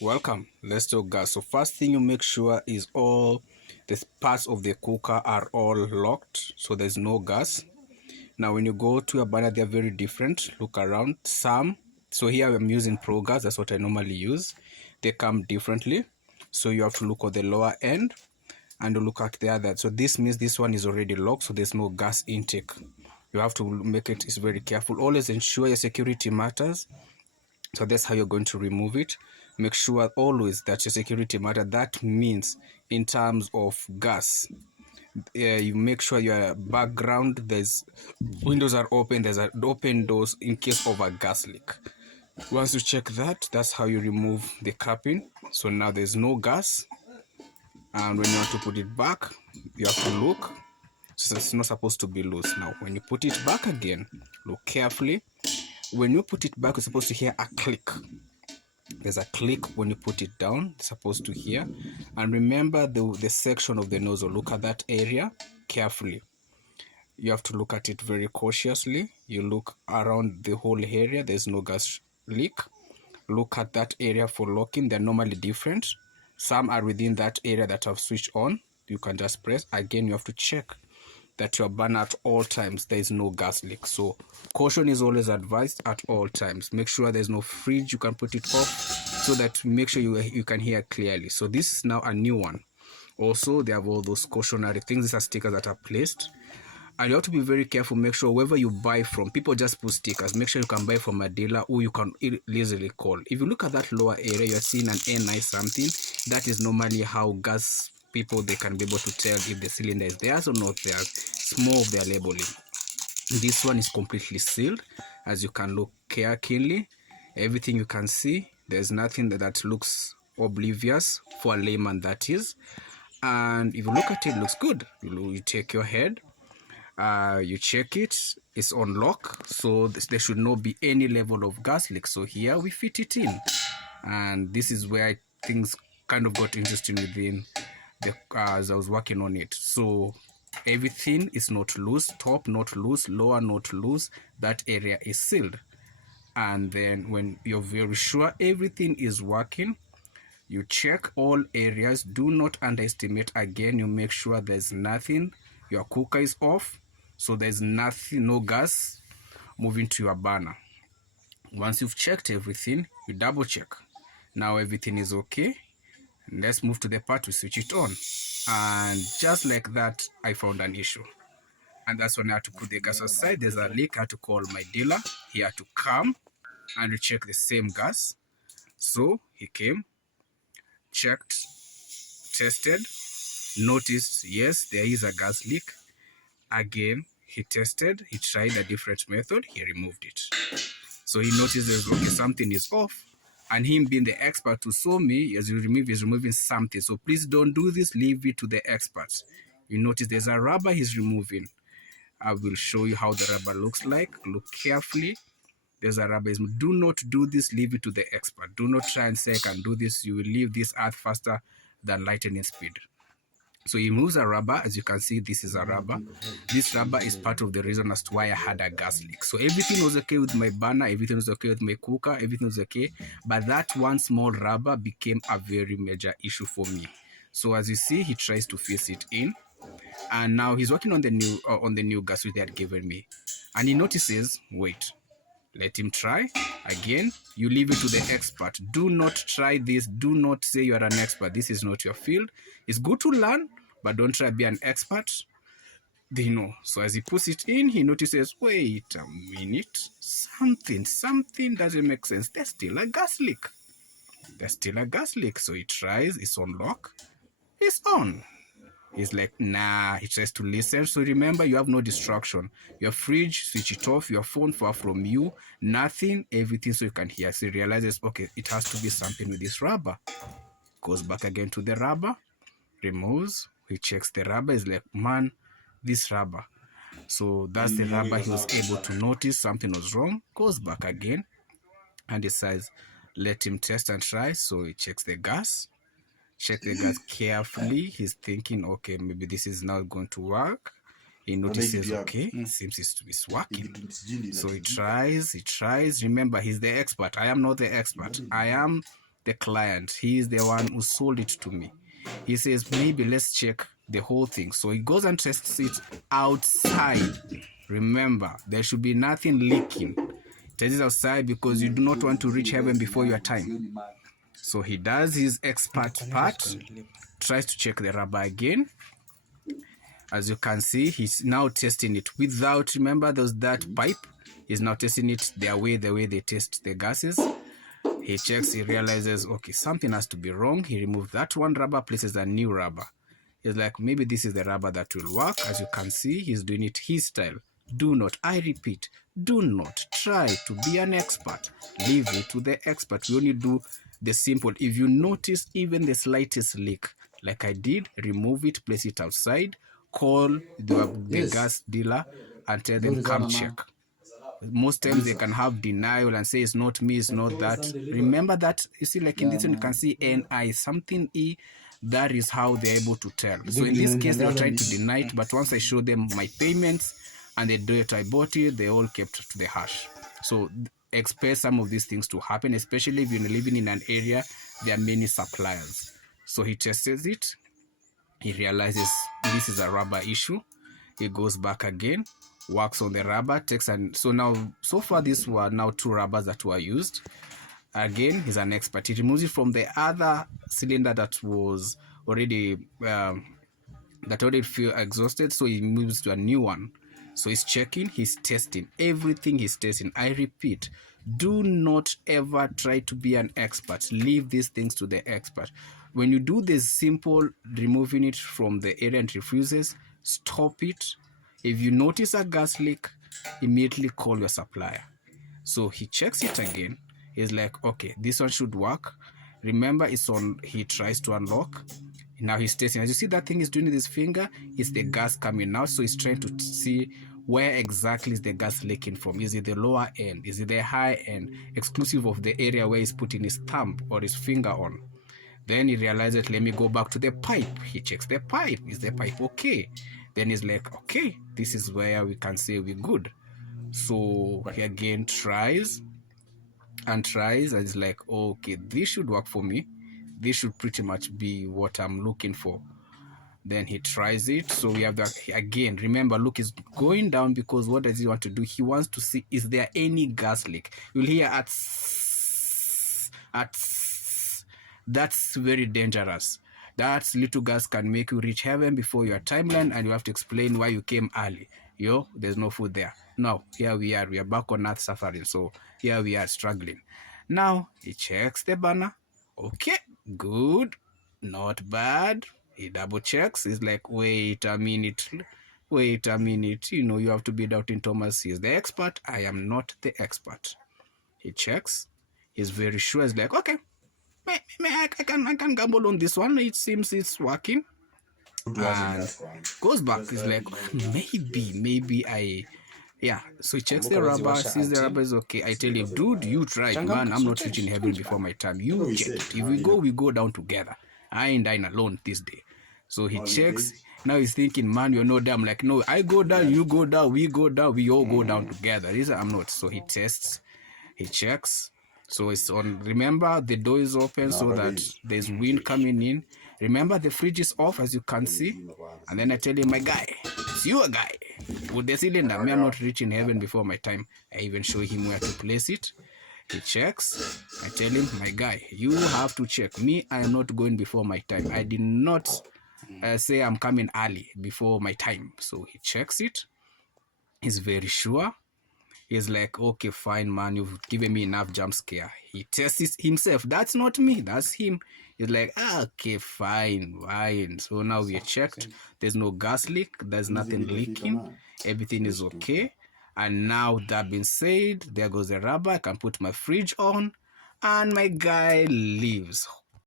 Welcome. Let's talk gas. So first thing you make sure is all the parts of the cooker are all locked, so there's no gas. Now when you go to a burner, they're very different. Look around. So here I'm using Pro Gas. That's what I normally use. They come differently, so you have to look at the lower end and look at the other. So this means this one is already locked, so there's no gas intake. You have to make it is very careful. Always ensure your security matters. So that's how you're going to remove it. Make sure always that your security matter. That means in terms of gas, you make sure your background, there's windows are open, there's an open doors in case of a gas leak. Once you check that, that's how you remove the capping. So now there's no gas, and when you want to put it back, you have to look. So it's not supposed to be loose. Now when you put it back again, look carefully. When you put it back, you're supposed to hear a click. There's a click when you put it down, it's supposed to hear. And remember the section of the nozzle. Look at that area carefully. You have to look at it very cautiously. You look around the whole area. There's no gas leak. Look at that area for locking. They're normally different. Some are within that area that have switched on. You can just press. Again, you have to check that your burner at all times there is no gas leak. So caution is always advised at all times. Make sure there's no fridge, you can put it off so that make sure you can hear clearly. So this is now a new one. Also, they have all those cautionary things. These are stickers that are placed, and you have to be very careful. Make sure wherever you buy from, people just put stickers. Make sure you can buy from a dealer who you can easily call. If you look at that lower area, you're seeing an NI something. That is normally how gas people, they can be able to tell if the cylinder is theirs or not theirs. It's more of their labeling. This one is completely sealed, as you can look keenly. Everything you can see, there's nothing that looks oblivious for a layman, that is. And if you look at it, it looks good. You take your head, you check it, it's on lock, so there should not be any level of gas leak. So here we fit it in, and this is where things kind of got interesting within the as I was working on it. So everything is not loose, top not loose, lower not loose. That area is sealed. And then when you're very sure everything is working, you check all areas. Do not underestimate. Again, you make sure there's nothing. Your cooker is off, so there's nothing, no gas moving to your burner. Once you've checked everything, you double check. Now everything is okay. Let's move to the part we switch it on. And just like that, I found an issue. And that's when I had to put the gas aside. There's a leak. I had to call my dealer. He had to come and recheck the same gas. So he came, checked, tested, noticed, yes, there is a gas leak. Again, he tested, he tried a different method, he removed it. So he noticed there's okay, something is off. And him being the expert who saw me, as you remove, he's removing something. So please don't do this, leave it to the experts. You notice there's a rubber he's removing. I will show you how the rubber looks like. Look carefully. There's a rubber. Do not do this, leave it to the expert. Do not try and say I can do this. You will leave this earth faster than lightning speed. So he moves a rubber. As you can see, this is a rubber. This rubber is part of the reason as to why I had a gas leak. So everything was okay with my burner, everything was okay with my cooker, everything was okay. But that one small rubber became a very major issue for me. So as you see, he tries to fix it in, and now he's working on the new gas which they had given me, and he notices, wait, let him try again. You leave it to the expert. Do not try this. Do not say you are an expert. This is not your field. It's good to learn, but don't try to be an expert. They know. So as he puts it in, he notices, wait a minute, something doesn't make sense. There's still a gas leak. So he tries, it's on lock, it's on. He's like, nah, he tries to listen. So remember, you have no distraction. Your fridge, switch it off. Your phone far from you. Nothing, everything, so you can hear. So he realizes, okay, it has to be something with this rubber. Goes back again to the rubber, removes. He checks the rubber. He's like, man, this rubber. So that's the rubber he was able to notice something was wrong. Goes back again and decides, let him test and try. So he checks the gas. Check the gas carefully. He's thinking, okay, maybe this is not going to work. He notices, okay, seems to be working. So he tries. Remember, he's the expert. I am not the expert. I am the client. He is the one who sold it to me. He says, maybe let's check the whole thing. So he goes and tests it outside. Remember, there should be nothing leaking. Test it outside because you do not want to reach heaven before your time. So he does his expert part, tries to check the rubber again. As you can see, he's now testing it without, remember there's that pipe. He's now testing it the way they test the gases. He checks, he realizes, okay, something has to be wrong. He removes that one rubber, places a new rubber. He's like, maybe this is the rubber that will work. As you can see, he's doing it his style. Do not, I repeat, do not try to be an expert. Leave it to the expert. We only do the simple. If you notice even the slightest leak, like I did, remove it, place it outside, call the gas dealer and tell them, come check. Most times they can have denial and say it's not me, it's not that. Remember that, you see, like in this one you can see NI, something E, that is how they're able to tell. So in this case, they were trying to deny it, but once I showed them my payments and the date I bought it, they all kept to the hash. So expect some of these things to happen, especially if you're living in an area, there are many suppliers. So he tests it, he realizes this is a rubber issue. He goes back again, works on the rubber, takes and so now, so far these were now 2 rubbers that were used. Again, he's an expert. He removes it from the other cylinder that was already feel exhausted, so he moves to a new one. So he's checking, he's testing everything, he's testing. I repeat, do not ever try to be an expert. Leave these things to the expert. When you do this simple removing it from the area and refuses, stop it. If you notice a gas leak, immediately call your supplier. So he checks it again. He's like, okay, this one should work. Remember, it's on, he tries to unlock. Now he's testing. As you see, that thing is doing with his finger, it's the gas coming out. So he's trying to see where exactly is the gas leaking from. Is it the lower end? Is it the high end? Exclusive of the area where he's putting his thumb or his finger on. Then he realizes, let me go back to the pipe. He checks the pipe. Is the pipe okay? Then he's like, okay, this is where we can say we're good. So he again tries and tries, and it's like, okay, this should work for me. This should pretty much be what I'm looking for. Then he tries it. So we have that again. Remember, look, is going down because what does he want to do? He wants to see, is there any gas leak? You'll hear at that's very dangerous. That little gas can make you reach heaven before your timeline, and you have to explain why you came early. There's no food there. Now, here we are back on earth suffering. So here we are struggling. Now, he checks the burner. Okay, good, not bad. He double checks. He's like, wait a minute. You have to be doubting Thomas. He's the expert. I am not the expert. He checks. He's very sure. He's like, okay, I can gamble on this one. It seems it's working. And goes back. He's like, maybe so he checks the rubber, sees the rubber is okay. I tell him, dude, you tried, man. I'm not reaching heaven before my time. You check it. If we go down together. I ain't dying alone this day. So he checks. Now he's thinking, man, you're not dumb. Like, no, I go down, you go down, we go down, we all go down together. I'm not. So he tests, he checks. So it's on. Remember, the door is open so that there's wind coming in. Remember, the fridge is off, as you can see. And then I tell him, my guy, it's you a guy. With the cylinder, me, I'm not reaching heaven before my time. I even show him where to place it. He checks. I tell him, my guy, you have to check. Me, I am not going before my time. I did not say I'm coming early before my time. So he checks it. He's very sure. He's like, okay, fine, man, you've given me enough jump scare. He tests it himself. That's not me, that's him. He's like, okay, fine. So now we checked. There's no gas leak. There's nothing leaking. Everything is okay. And now that being said, there goes the rubber. I can put my fridge on. And my guy leaves.